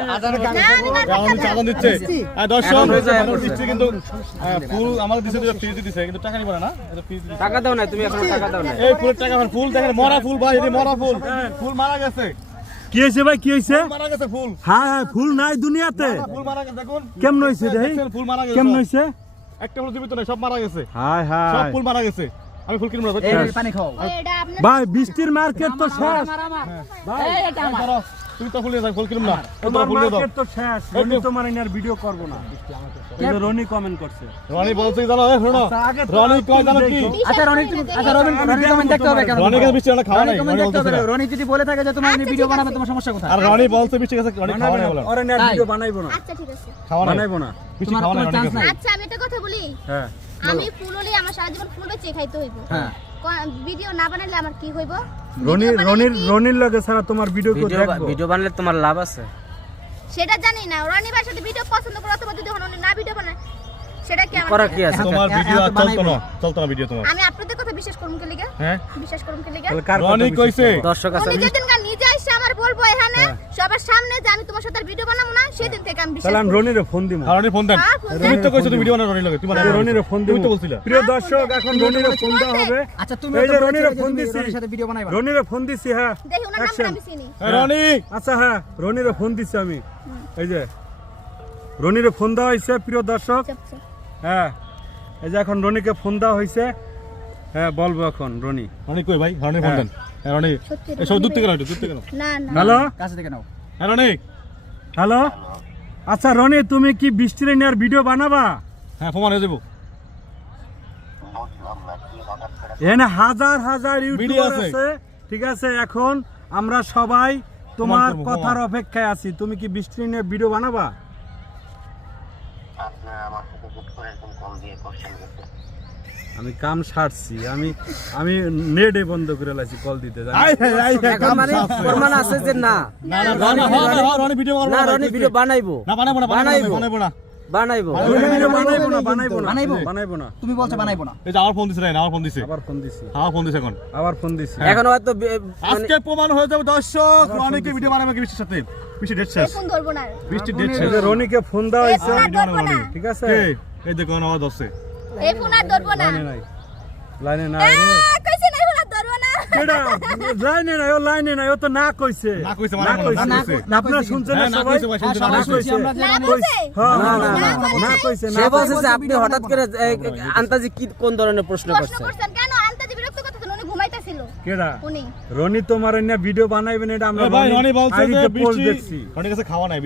চাঁদা দিচ্ছে দর্শক দিচ্ছে কিন্তু ফুল আমাকে দিচ্ছে ফ্রিজ দিচ্ছে কিন্তু টাকা নিবে না টাকা দাও না তুমি এখন টাকা দাও না এই ফুলের টাকা ফুল দেখেন মরা ফুল ভাই এই মরা ফুল ফুল মারা গেছে কি হইছে ভাই কি হইছে মারা গেছে ফুল হ্যাঁ হ্যাঁ ফুল নাই দুনিয়াতে ফুল মারা গেছে দেখুন কেমন হইছে রে ফুল মারা গেছে কেমন হইছে একটা ফুল জীবিত নাই সব মারা গেছে হায় হায় সব ফুল মারা গেছে আমি ফুল কিনব না পানি খাও ভাই বৃষ্টির মার্কেট তো শেষ ভাই তুমি তো ফুল নিয়ে যাও ফুল কিনব না তোমার ফুল নিয়ে দাও মার্কেট তো শেষ রনি তোমার এনার ভিডিও করব না এই যে রনি কমেন্ট করছে রনি বলছে জানো এই শোনো রনি কয় জানো কি আচ্ছা রনি কমেন্ট দেখতে হবে কেন রনি কে বৃষ্টি না খাওয়া নাই কমেন্ট দেখতে হবে রনি যদি বলে থাকে যে তোমার ভিডিও বানাবে তোমার সমস্যা কোথায় আর রনি বলছে বৃষ্টি কাছে রনি খাওয়া নাই বলো ওর এনার ভিডিও বানাইবো না আচ্ছা ঠিক আছে খাওয়া নাই বানাইবো না বৃষ্টি খাওয়া নাই রনি কাছে আচ্ছা আমি একটা কথা বলি হ্যাঁ আমি ফুল হলে আমার সারা জীবন ফুল বেচে খাইতে হইব হ্যাঁ ভিডিও না বানাইলে আমার কি হইব রনির লগে ছাড়া তোমার ভিডিও কো দেখবো ভিডিও বানালে তোমার লাভ আছে সেটা জানি না রনি ভাই সাথে ভিডিও পছন্দ করে অথবা যদি হন না ভিডিও বানায় সেটা কি আমার করা কি আছে তোমার ভিডিও চলতো না ভিডিও তোমার আমি আপনাদের কথা বিশ্বাস করুম কে লিগা হ্যাঁ বিশ্বাস করুম কে লিগা তাহলে কার রনি কইছে দর্শক আছে উনি যেদিন নিজে এসে আমার বলবো এখানে সবার সামনে যে আমি তোমার সাথে ভিডিও বানাবো না সেদিন থেকে আমি বিশ্বাস তাহলে আমি রনিরে ফোন দিমু রনি ফোন দেন তুমি তো কইছো তুমি ভিডিও বানাও রনি লাগে তুমি রনিরে ফোন দিমু তুমি তো বলছিলা প্রিয় দর্শক এখন রনিরে ফোন দেওয়া হবে আচ্ছা তুমি এই যে রনিরে ফোন দিছি রনির সাথে ভিডিও বানাইবা রনিরে ফোন দিছি হ্যাঁ দেখি ওনার নাম্বার আমি চিনি রনি আচ্ছা হ্যাঁ রনিরে ফোন দিছি আমি এই যে রনিরে ফোন দেওয়া হয়েছে প্রিয় দর্শক হ্যাঁ এই যে এখন রনিকে ফোন দেওয়া হয়েছে হ্যাঁ বলবো এখন রনি রনি কই ভাই রনি ফোন দেন রনি এই সব দূর থেকে নাও না না হ্যালো কাছে থেকে নাও রনি হ্যালো আচ্ছা রনি তুমি কি বৃষ্টির নেয়ার ভিডিও বানাবা হ্যাঁ ফোন হয়ে যাবো এখানে হাজার হাজার ভিডিও ইউটিউবার আছে। আছে ঠিক আছে এখন আমরা সবাই তোমার করবো, কথার অপেক্ষায় আছি তুমি কি বৃষ্টি নিয়ে ভিডিও বানাবা আমি কাম সারছি আমি নেটে বন্ধ করে লাইছি কল দিতে জানি এখন মানে প্রমাণ আছে যে না না রনি ভিডিও করব না রনি ভিডিও বানাইবো না বানাবো না বানাবো না বানাইবো ভিডিও বানাইবো না তুমি বলছো বানাইবো না এই যে আমার ফোন দিছে রে আমার ফোন দিছে আবার ফোন দিছি আমার ফোন দিছে এখন আবার ফোন দিছি এখন হয়তো আজকে প্রমাণ হয়ে যাবে দর্শক রনিকে ভিডিও বানাবে কি বৃষ্টির সাথে বৃষ্টি ডেট শেষ ফোন ধরবো না বৃষ্টি ডেট এই শেষ যে রনিকে ফোন দেওয়া হয়েছে ভিডিও বানাবে রনি ঠিক আছে এই দেখো আমার দশে এই ফোন আর ধরবো না লাইনে নাই রে কইছে না ফোন আর ধরবো না কেডা লাইনে নাই ও তো না কইছে না কইছে না কইছে আপনারা শুনছেন না না সবাই কইছে ভাই শুনছেন না কইছে আমরা যে না বলছে হ্যাঁ না কইছে সে বলছে যে আপনি হঠাৎ করে আন্তাজি কি কোন ধরনের প্রশ্ন প্রশ্ন করছেন করছেন কেন আন্তাজি বিরক্ত করতেছেন উনি ঘুমাইতেছিল কেডা উনি রনি তোমার এনে ভিডিও বানাইবেন এটা আমরা ভাই রনি বলছে যে পোস্ট বৃষ্টি দেখছি রনির কাছে খাওয়া নাই